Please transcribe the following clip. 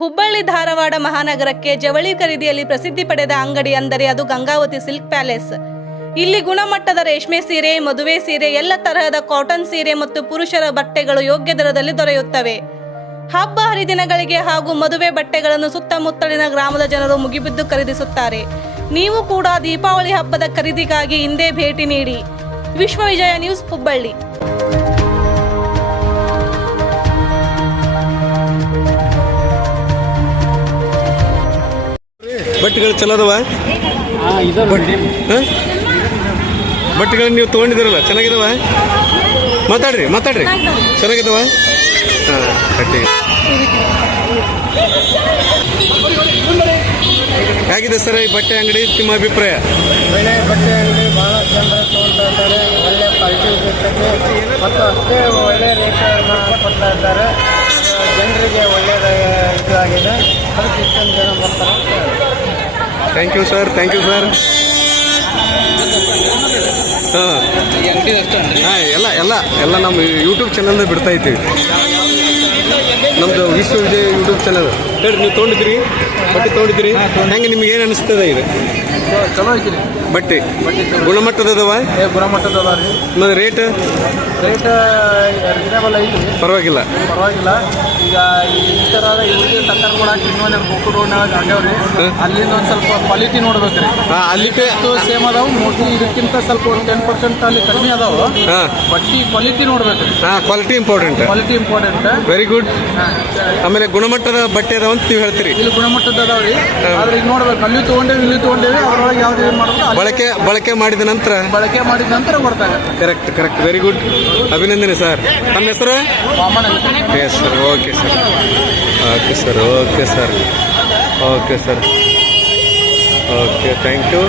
ಹುಬ್ಬಳ್ಳಿ ಧಾರವಾಡ ಮಹಾನಗರಕ್ಕೆ ಜವಳಿ ಖರೀದಿಯಲ್ಲಿ ಪ್ರಸಿದ್ಧಿ ಪಡೆದ ಅಂಗಡಿ ಅಂದರೆ ಅದು ಗಂಗಾವತಿ ಸಿಲ್ಕ್ ಪ್ಯಾಲೇಸ್. ಇಲ್ಲಿ ಗುಣಮಟ್ಟದ ರೇಷ್ಮೆ ಸೀರೆ, ಮದುವೆ ಸೀರೆ, ಎಲ್ಲ ತರಹದ ಕಾಟನ್ ಸೀರೆ ಮತ್ತು ಪುರುಷರ ಬಟ್ಟೆಗಳು ಯೋಗ್ಯ ದರದಲ್ಲಿ ದೊರೆಯುತ್ತವೆ. ಹಬ್ಬ ಹರಿದಿನಗಳಿಗೆ ಹಾಗೂ ಮದುವೆ ಬಟ್ಟೆಗಳನ್ನು ಸುತ್ತಮುತ್ತಲಿನ ಗ್ರಾಮದ ಜನರು ಮುಗಿಬಿದ್ದು ಖರೀದಿಸುತ್ತಾರೆ. ನೀವು ಕೂಡ ದೀಪಾವಳಿ ಹಬ್ಬದ ಖರೀದಿಗಾಗಿ ಹಿಂದೆ ಭೇಟಿ ನೀಡಿ. ವಿಶ್ವವಿಜಯ ನ್ಯೂಸ್ ಹುಬ್ಬಳ್ಳಿ. ಬಟ್ಟೆಗಳು ಚಲೋ ಅದಾವ? ಬಟ್ಟೆಗಳನ್ನ ಬಟ್ಟೆಗಳು ನೀವು ತೊಗೊಂಡಿದ್ದೀರಲ್ಲ ಚೆನ್ನಾಗಿದಾವ? ಮಾತಾಡ್ರಿ ಮಾತಾಡ್ರಿ. ಚೆನ್ನಾಗಿದಾವ? ಹಾಂ ಬಟ್ಟೆ. ಹೇಗಿದೆ ಸರ್ ಈ ಬಟ್ಟೆ ಅಂಗಡಿ ನಿಮ್ಮ ಅಭಿಪ್ರಾಯ? ಒಳ್ಳೆ ಬಟ್ಟೆ ಅಂಗಡಿ ಭಾಳ ಚಂದ ತೊಗೊಳ್ತಾ ಇದ್ದಾರೆ. ಒಳ್ಳೆ ಕ್ವಾಲಿಟಿ ಮತ್ತು ಅಷ್ಟೇ ಒಳ್ಳೆ ರೇಟನ್ನು ಕೊಡ್ತಾ ಇದ್ದಾರೆ. ಜನರಿಗೆ ಒಳ್ಳೆಯದ ಇದು ಆಗಿದೆ. ಅದಕ್ಕೆ ಇಷ್ಟೊಂದು ಜನ ಬರ್ತಾರೆ. Thank you sir thank you sir ಹಾಂ. ಎಲ್ಲ ಎಲ್ಲ ಎಲ್ಲ ನಮ್ಮ ಯೂಟ್ಯೂಬ್ ಚಾನಲ್ನ ಬಿಡ್ತಾ ಇದ್ದೀವಿ. ನಮ್ಮದು ವಿಶ್ವ ವಿಜಯ್ ಯೂಟ್ಯೂಬ್ ಚಾನಲ್ ಹೇಳಿ ನೀವು ತೊಗೊಂಡಿದ್ದೀರಿ? ಬಟ್ಟೆ ತೊಗೊಂಡಿದ್ದೀರಿ ಹೆಂಗೆ ನಿಮ್ಗೆ ಏನು ಅನಿಸ್ತದೆ ಇದು ಚಲೋ ಐತಿ ಬಟ್ಟೆ. ಗುಣಮಟ್ಟದದವ ಏ ಗುಣಮಟ್ಟದ ಅದ ರೀ ಮತ್ತು ರೇಟ್ ರೇಟ್ ರೀಸನೇಬಲ್ ಐತಿ ಪರವಾಗಿಲ್ಲ. ಪರವಾಗಿಲ್ಲ ಈಗ ಈ ಥರ ಇಲ್ಲಿ ತಕ್ಕರ್ ಕೊಡಕ್ಕೆ ಇನ್ನೊಂದು ಬುಕ್ ರೋಡ್ನಾಗ ಆಗ್ಯಾವ್ರಿ ಅಲ್ಲಿಂದ ಒಂದು ಸ್ವಲ್ಪ ಕ್ವಾಲಿಟಿ ನೋಡ್ಬೇಕ್ರಿ ಹಾಂ ಅಲ್ಲಿಗೆ ಸೇಮ್ ಅದಾವ ಮೋಸ್ಟ್ಲಿ ಇದಕ್ಕಿಂತ ಸ್ವಲ್ಪ ಒಂದು ಟೆನ್ ಪರ್ಸೆಂಟ್ ಅಲ್ಲಿ ಕಡಿಮೆ ಅದಾವ ಹಾಂ ಬಟ್ಟಿ ಕ್ವಾಲಿಟಿ ನೋಡ್ಬೇಕ್ರಿ ಹಾಂ quality important quality important very good ಆಮೇಲೆ ಗುಣಮಟ್ಟದ ಬಟ್ಟೆ ಅದಾವ ಅಂತ ನೀವು ಹೇಳ್ತೀರಿ. ಇಲ್ಲಿ ಗುಣಮಟ್ಟದ ಅದಾವ್ರಿ ಆದ್ರೆ ಈಗ ನೋಡ್ಬೇಕು ಅಲ್ಲಿ ತಗೊಂಡೇವಿ ಇಲ್ಲಿ ತಗೊಂಡೇವಿ ಅದ್ರೊಳಗೆ ಯಾವ್ದು ಏನು ಮಾಡ್ಬೇಕು ಬಳಕೆ ಬಳಕೆ ಮಾಡಿದ ನಂತರ? ಬಳಕೆ ಮಾಡಿದ ನಂತರ ಗೊತ್ತಾಗತ್ತೆ ಕರೆಕ್ಟ್ ಕರೆಕ್ಟ್ ವೆರಿ ಗುಡ್ ಅಭಿನಂದನೆ ಸರ್ ನಮ್ಮ ಹೆಸರು? Yes sir okay sir okay sir okay sir okay sir okay thank you